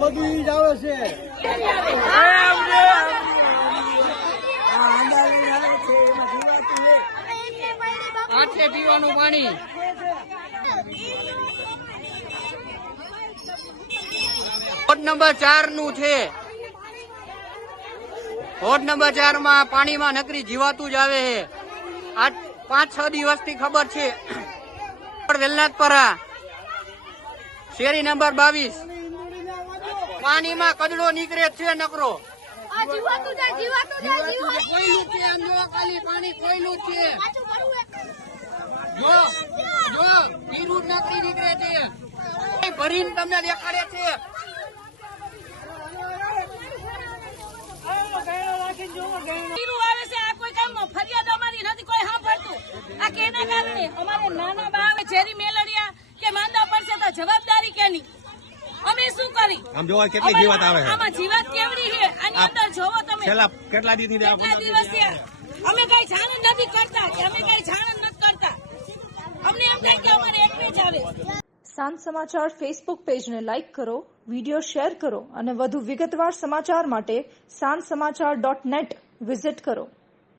બગી જ આવે છે. આટલે પીવાનું પાણી. વોર્ડ નંબર 4 નું છે. વોર્ડ નંબર 4 માં પાણીમાં નકરી જીવાતું જ આવે છે. આ 5-6 દિવસથી ખબર છે. વેલનાથપરા શેરી નંબર 22 પાણીમાં કચરો નીકળે છે નકરો. પાણી કોયલું છે. જો પીરું નકરી નીકળે છે. ભરીને તમને દેખાડે છે. ફરિયાદ અમારી નથી કોઈ સાંભળતું. આ કેના કારણે અમારે નાના બા ઝેરી મેલડિયા કે માંદા પડશે તો જવાબદારી કેની? અમે શું કરી? આમ જોવા કેટલી જીવાત આવે છે. આમાં જીવાત કેવડી છે આની અંદર જોવો તમે. કેટલા દિવસથી અમે કઈ જાણ નથી કરતા કે અમે કઈ જાણ નથી કરતા. અમને એમ થાય કે અમારે એકને જ આવે. સાંજ સમાચાર ફેસબુક પેજને લાઇક કરો, વિડીયો શેર કરો અને વધુ વિગતવાર સમાચાર માટે sanssamachar.net વિઝિટ કરો.